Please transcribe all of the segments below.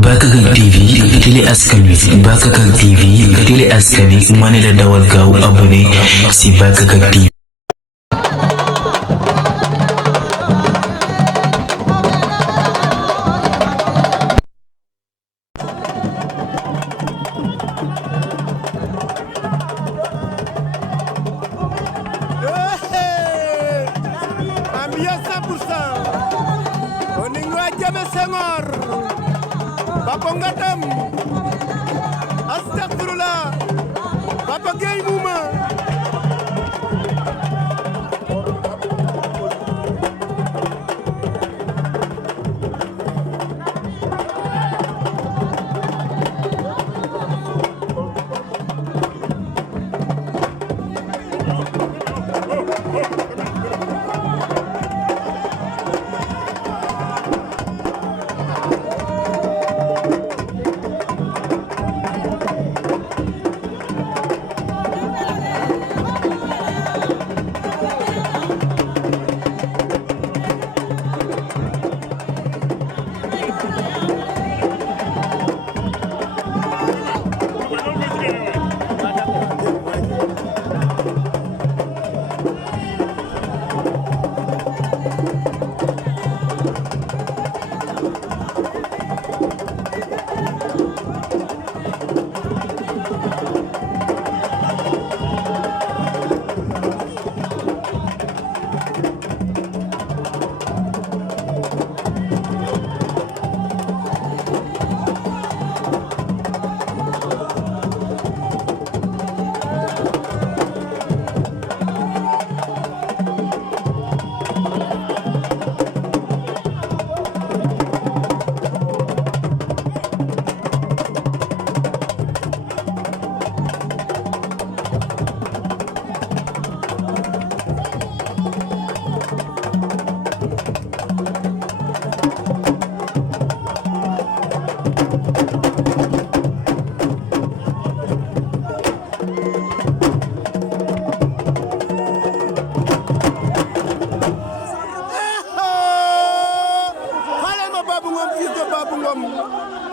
Bakakak TV télé askan wi Bakakak TV télé askan wi ma ne la dawal gaaw abonné si Bakakak TV. Ambiance 100%. Oningwa Jammeh Senghor. Papa Ngatam. Astagfirullah. Papa Gueye Mouma.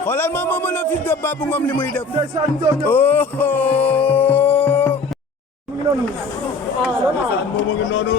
Xoolal ma moom le fils de Babou Ngom li muy def. Oh. Mu ngi noonu. Moom ngi noonu.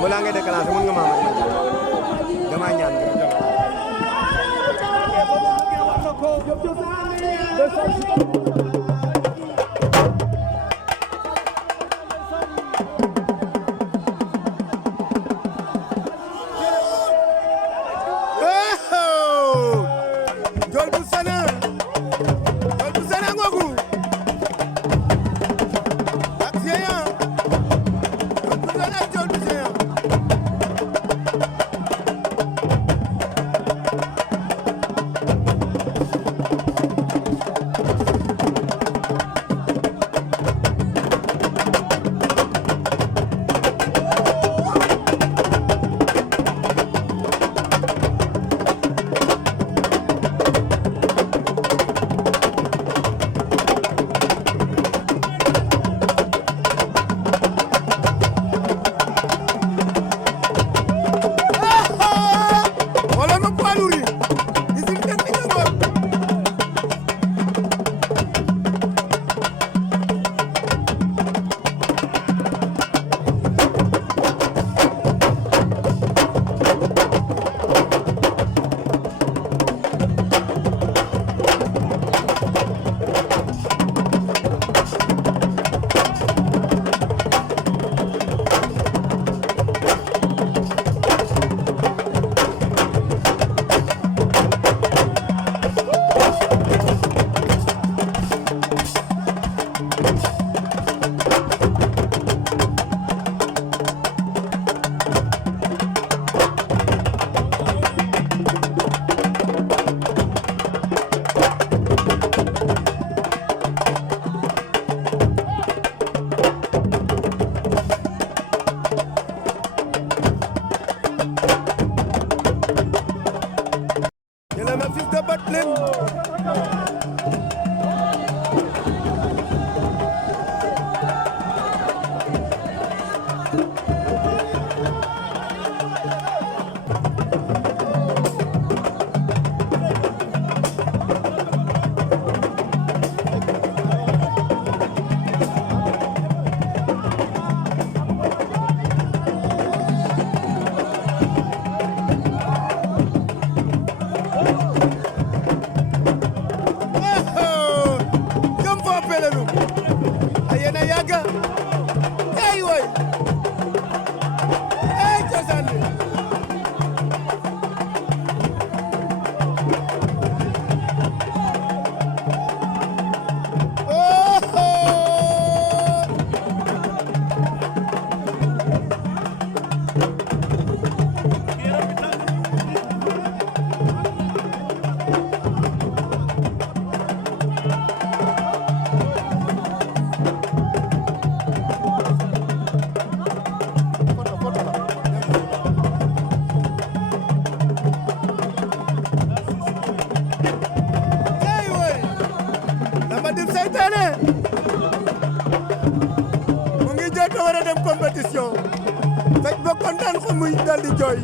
Wala nga déclenché mën nga ma dama ñaan ngogu ak Géant mu ngi jot a war a dem compétition fekk ba kontaan ko muy dal di jooy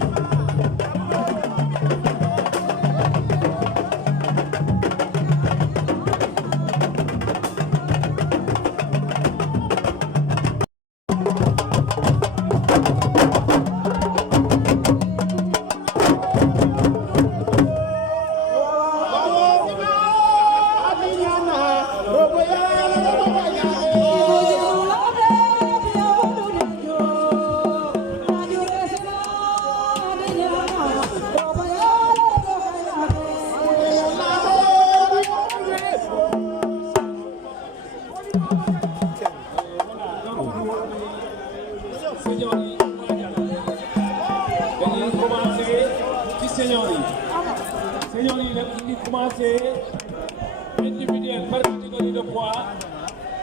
Senior yi nag ñu ngi commencé individuel par catégorie de poids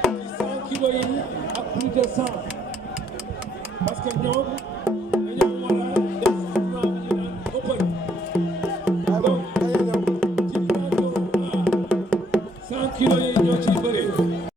ci 100 kilos yi ak plus de 100 parce que ñoom